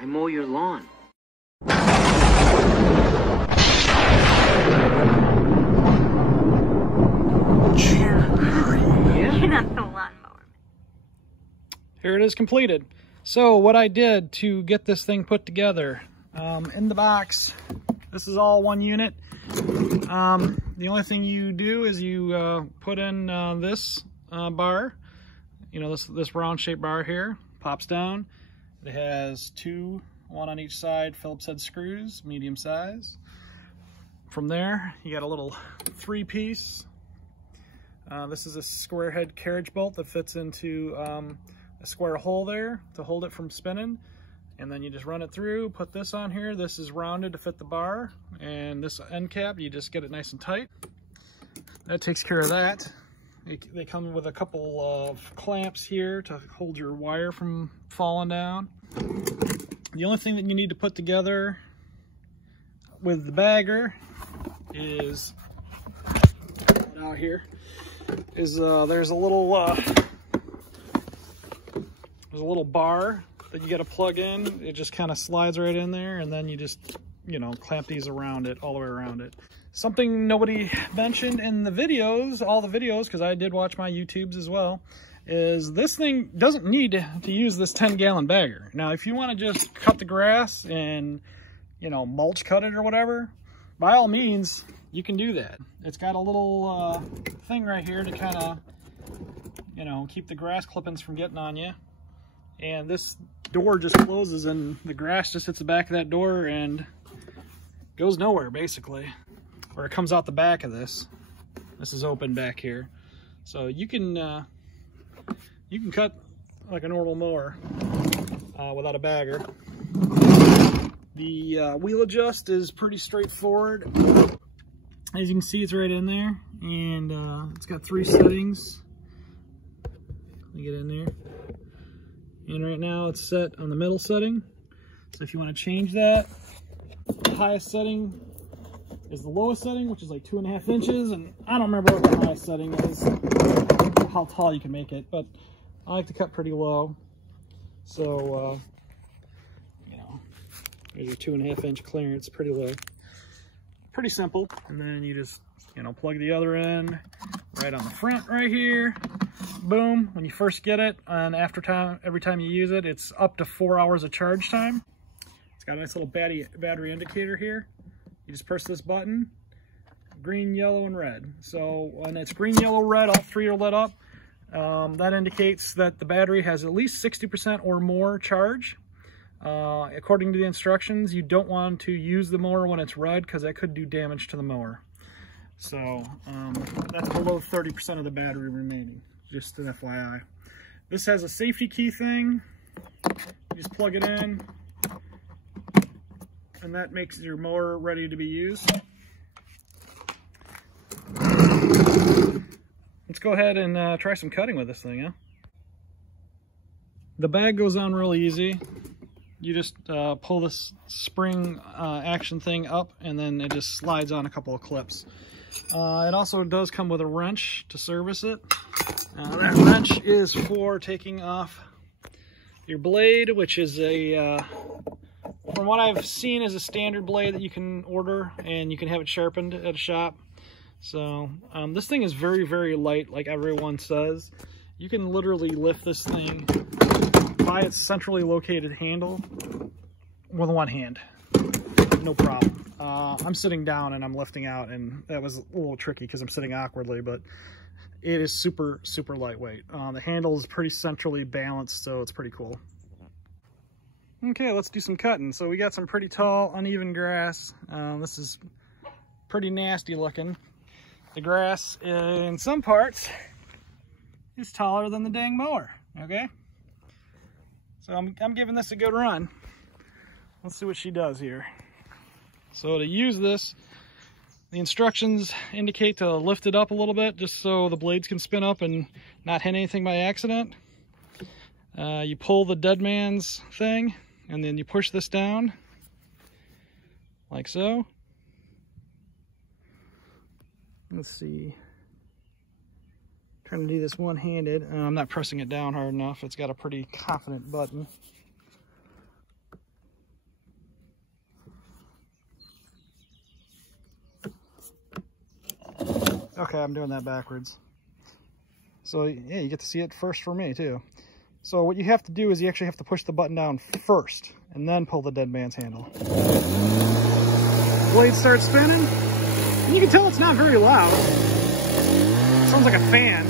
I mow your lawn. You're not the lawnmower. Here it is completed. So what I did to get this thing put together, in the box, this is all one unit. The only thing you do is you put in this bar, you know, this round shaped bar here, pops down. It has two, one on each side, Phillips head screws, medium size. From there, you got a little 3-piece. This is a square head carriage bolt that fits into a square hole there to hold it from spinning. And then you just run it through, put this on here. This is rounded to fit the bar. And this end cap, you just get it nice and tight. That takes care of that. They come with a couple of clamps here to hold your wire from falling down. The only thing that you need to put together with the bagger is, out here, is there's a little bar that you got to plug in. It just kind of slides right in there, and then you just, you know, clamp these around it, all the way around it. Something nobody mentioned in the videos, all the videos, because I did watch my YouTubes as well, is this thing doesn't need to use this 10-gallon bagger. Now, if you want to just cut the grass and, you know, mulch cut it or whatever, by all means, you can do that. It's got a little thing right here to kind of, you know, keep the grass clippings from getting on you. And this door just closes and the grass just hits the back of that door and goes nowhere, basically. Or it comes out the back of this. This is open back here. So you can cut like a normal mower without a bagger. The wheel adjust is pretty straightforward. As you can see, it's right in there. And it's got 3 settings. Let me get in there. And right now it's set on the middle setting. So if you want to change that, the highest setting is the lowest setting, which is like 2.5 inches. And I don't remember what the highest setting is, how tall you can make it, but I like to cut pretty low. So, you know, there's your 2.5 inch clearance, pretty low. Pretty simple. And then you just, you know, plug the other end right on the front right here. Boom, when you first get it, and every time you use it, it's up to 4 hours of charge time. It's got a nice little battery indicator here. You just press this button, green, yellow, and red. So when it's green, yellow, red, all 3 are lit up. That indicates that the battery has at least 60% or more charge. According to the instructions, you don't want to use the mower when it's red because that could do damage to the mower. So that's below 30% of the battery remaining. Just an FYI. This has a safety key thing. You just plug it in, and that makes your mower ready to be used. Let's go ahead and try some cutting with this thing, huh? The bag goes on really easy. You just pull this spring action thing up, and then it just slides on a couple of clips. It also does come with a wrench to service it. That wrench is for taking off your blade, which is a, from what I've seen, is a standard blade that you can order, and you can have it sharpened at a shop. So this thing is very, very light, like everyone says. You can literally lift this thing by its centrally located handle with one hand. No problem. I'm sitting down and I'm lifting out, and that was a little tricky because I'm sitting awkwardly, but it is super, super lightweight. The handle is pretty centrally balanced, so it's pretty cool. Okay, let's do some cutting. So we got some pretty tall, uneven grass. This is pretty nasty looking. The grass in some parts is taller than the dang mower, okay? So I'm giving this a good run. Let's see what she does here. So to use this, the instructions indicate to lift it up a little bit just so the blades can spin up and not hit anything by accident. You pull the dead man's thing, and then you push this down like so. Let's see. Trying to do this one-handed. I'm not pressing it down hard enough. It's got a pretty confident button. Okay, I'm doing that backwards. So yeah, you get to see it first for me too. So what you have to do is you actually have to push the button down first and then pull the dead man's handle. Blade starts spinning. And you can tell it's not very loud. It sounds like a fan.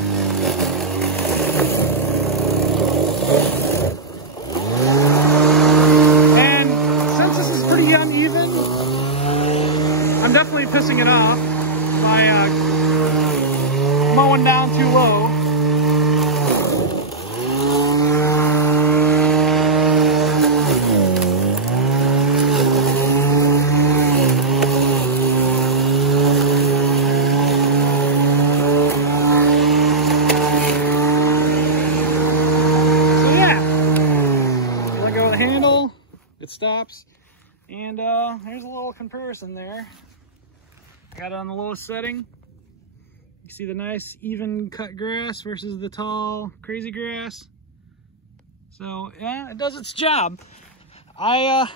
And since this is pretty uneven, I'm definitely pissing it off by mowing down too low. It stops, and here's a little comparison there. Got it on the lowest setting. You see the nice even cut grass versus the tall crazy grass. So yeah, it does its job. I'm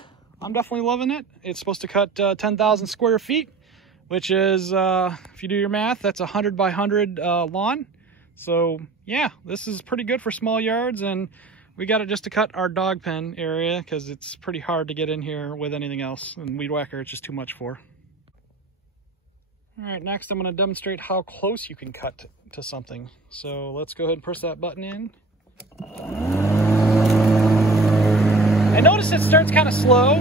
definitely loving it. It's supposed to cut 10,000 square feet, which is if you do your math, that's 100 by 100 lawn. So yeah, this is pretty good for small yards, and we got it just to cut our dog pen area because it's pretty hard to get in here with anything else, and weed whacker it's just too much for. All right, next I'm going to demonstrate how close you can cut to something. So let's go ahead and press that button in. And notice it starts kind of slow.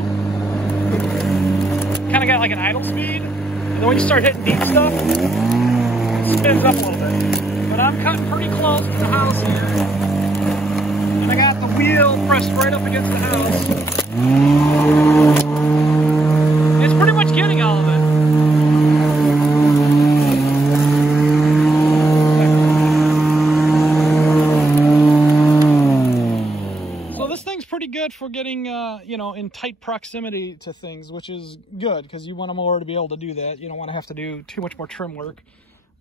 Kind of got like an idle speed. And then when you start hitting deep stuff, it spins up a little bit. But I'm cutting pretty close to the house here. I got the wheel pressed right up against the house. It's pretty much getting all of it. So this thing's pretty good for getting, you know, in tight proximity to things, which is good because you want a mower to be able to do that. You don't want to have to do too much more trim work.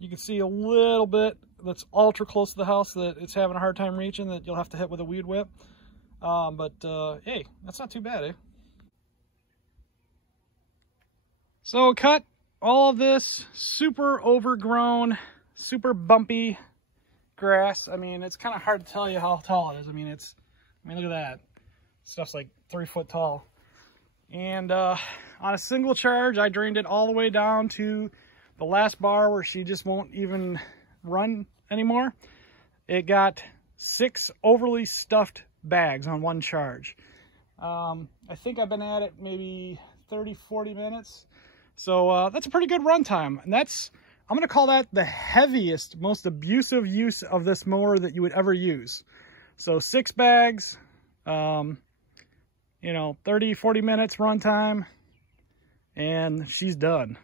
You can see a little bit that's ultra close to the house that it's having a hard time reaching that you'll have to hit with a weed whip. Hey, that's not too bad, eh? So cut all of this super overgrown, super bumpy grass. I mean, it's kind of hard to tell you how tall it is. I mean, look at that. Stuff's like 3 foot tall. And on a single charge, I drained it all the way down to the last bar where she just won't even run anymore. It got 6 overly stuffed bags on one charge. I think I've been at it maybe 30-40 minutes. So that's a pretty good run time. And I'm going to call that the heaviest, most abusive use of this mower that you would ever use. So 6 bags, you know, 30-40 minutes run time, and she's done.